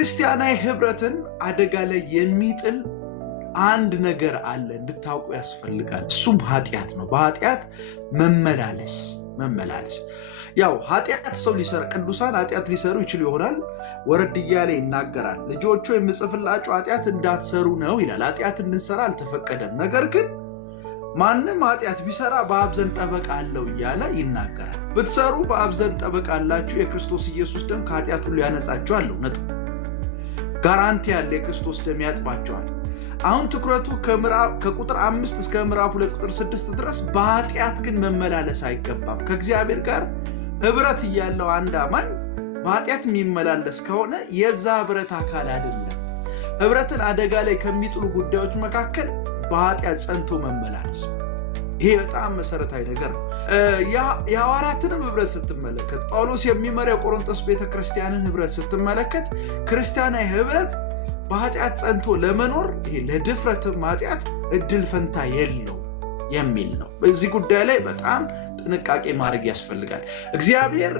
ክርስቲያናዊ ህብረትን አደጋ ላይ የሚጥል አንድ ነገር አለ እንድታውቁ ያስፈልጋል። እሱም ኃጢአት ነው። በኃጢአት መመላለስ። ያው ኃጢአት ሰው ሊሰራ ቅዱሳን ኃጢአት ሊሰሩ ይችሉ ይሆናል። ወረድ እያለ ይናገራል። ልጆቹ የምጽፍላችሁ ኃጢአት እንዳትሰሩ ነው ይላል። ኃጢአት እንድንሰራ አልተፈቀደም። ነገር ግን ማንም ኃጢአት ቢሰራ በአብ ዘንድ ጠበቃ አለው እያለ ይናገራል። ብትሰሩ በአብ ዘንድ ጠበቃ አላችሁ፣ የክርስቶስ ኢየሱስ ደም ከኃጢአት ሁሉ ያነጻችኋል። ነጥብ። ጋራንቲ ያለ የክርስቶስ ደም ያጥባችኋል። አሁን ትኩረቱ ከቁጥር 5 እስከ ምዕራፍ 2 ቁጥር 6 ድረስ በኃጢአት ግን መመላለስ አይገባም። ከእግዚአብሔር ጋር ህብረት እያለው አንድ አማኝ በኃጢአት የሚመላለስ ከሆነ የዛ ህብረት አካል አይደለም። ህብረትን አደጋ ላይ ከሚጥሉ ጉዳዮች መካከል በኃጢአት ጸንቶ መመላለስ፣ ይሄ በጣም መሰረታዊ ነገር ነው። የሐዋርያትንም ህብረት ስትመለከት፣ ጳውሎስ የሚመራው የቆሮንቶስ ቤተክርስቲያንን ህብረት ስትመለከት፣ ክርስቲያናዊ ህብረት በኃጢአት ጸንቶ ለመኖር ይሄ ለድፍረትም ኃጢአት እድል ፈንታ የለው የሚል ነው። በዚህ ጉዳይ ላይ በጣም ጥንቃቄ ማድረግ ያስፈልጋል። እግዚአብሔር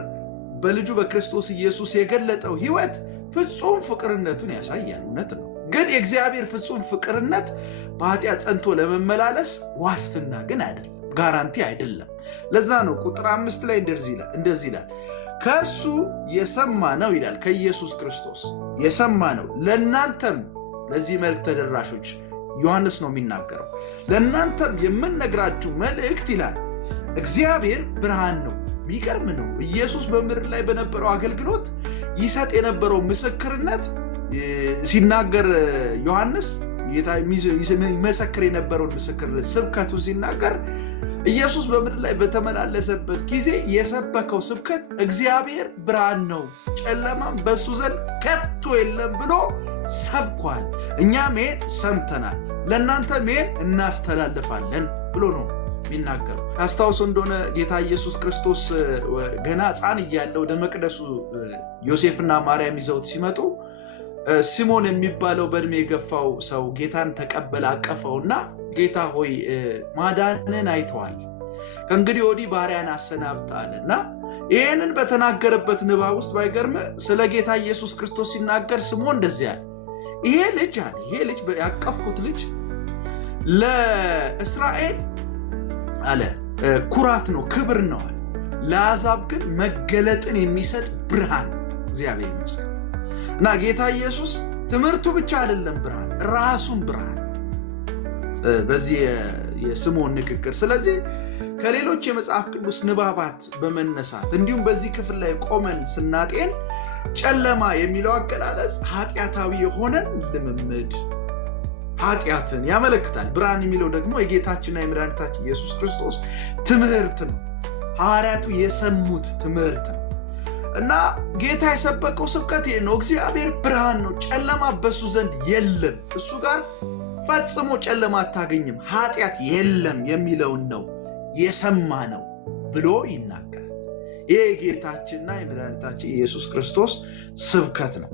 በልጁ በክርስቶስ ኢየሱስ የገለጠው ህይወት ፍጹም ፍቅርነቱን ያሳያል። እውነት ነው። ግን የእግዚአብሔር ፍጹም ፍቅርነት በኃጢአት ጸንቶ ለመመላለስ ዋስትና ግን አይደለም፣ ጋራንቲ አይደለም። ለዛ ነው ቁጥር 5 ላይ እንደዚህ ይላል፣ ከእርሱ የሰማ ነው ይላል። ከኢየሱስ ክርስቶስ የሰማ ነው ለእናንተም፣ ለዚህ መልእክት ተደራሾች ዮሐንስ ነው የሚናገረው፣ ለእናንተም የምንነግራችሁ መልእክት ይላል እግዚአብሔር ብርሃን ነው። የሚገርም ነው። ኢየሱስ በምድር ላይ በነበረው አገልግሎት ይሰጥ የነበረው ምስክርነት ሲናገር ዮሐንስ ጌታ ይመሰክር የነበረውን ምስክርነት ስብከቱ ሲናገር ኢየሱስ በምድር ላይ በተመላለሰበት ጊዜ የሰበከው ስብከት እግዚአብሔር ብርሃን ነው፣ ጨለማም በሱ ዘንድ ከቶ የለም ብሎ ሰብኳል። እኛም ይሄን ሰምተናል፣ ለእናንተም ይሄን እናስተላልፋለን ብሎ ነው የሚናገረው። ታስታውሱ እንደሆነ ጌታ ኢየሱስ ክርስቶስ ገና ሕፃን እያለ ወደ መቅደሱ ዮሴፍና ማርያም ይዘውት ሲመጡ ሲሞን የሚባለው በእድሜ የገፋው ሰው ጌታን ተቀበለ፣ አቀፈውና ጌታ ሆይ ማዳንን አይተዋል፣ ከእንግዲህ ወዲህ ባሪያን አሰናብታል። እና ይህንን በተናገረበት ንባብ ውስጥ ባይገርም ስለ ጌታ ኢየሱስ ክርስቶስ ሲናገር ሲሞን እንደዚህ አለ፣ ይሄ ልጅ ያቀፍኩት ልጅ ለእስራኤል አለ ኩራት ነው፣ ክብር ነው አለ፣ ለአሕዛብ ግን መገለጥን የሚሰጥ ብርሃን እግዚአብሔር ይመስገን። እና ጌታ ኢየሱስ ትምህርቱ ብቻ አይደለም ብርሃን፣ ራሱም ብርሃን በዚህ የስምዖን ንግግር። ስለዚህ ከሌሎች የመጽሐፍ ቅዱስ ንባባት በመነሳት እንዲሁም በዚህ ክፍል ላይ ቆመን ስናጤን ጨለማ የሚለው አገላለጽ ኃጢአታዊ የሆነን ልምምድ ኃጢአትን ያመለክታል። ብርሃን የሚለው ደግሞ የጌታችንና የመድኃኒታችን ኢየሱስ ክርስቶስ ትምህርት ነው። ሐዋርያቱ የሰሙት ትምህርት ነው። እና ጌታ የሰበከው ስብከት ይሄ ነው። እግዚአብሔር ብርሃን ነው፣ ጨለማ በሱ ዘንድ የለም፣ እሱ ጋር ፈጽሞ ጨለማ አታገኝም፣ ኃጢአት የለም የሚለውን ነው የሰማ ነው ብሎ ይናገራል። ይሄ የጌታችንና የመድኃኒታችን ኢየሱስ ክርስቶስ ስብከት ነው።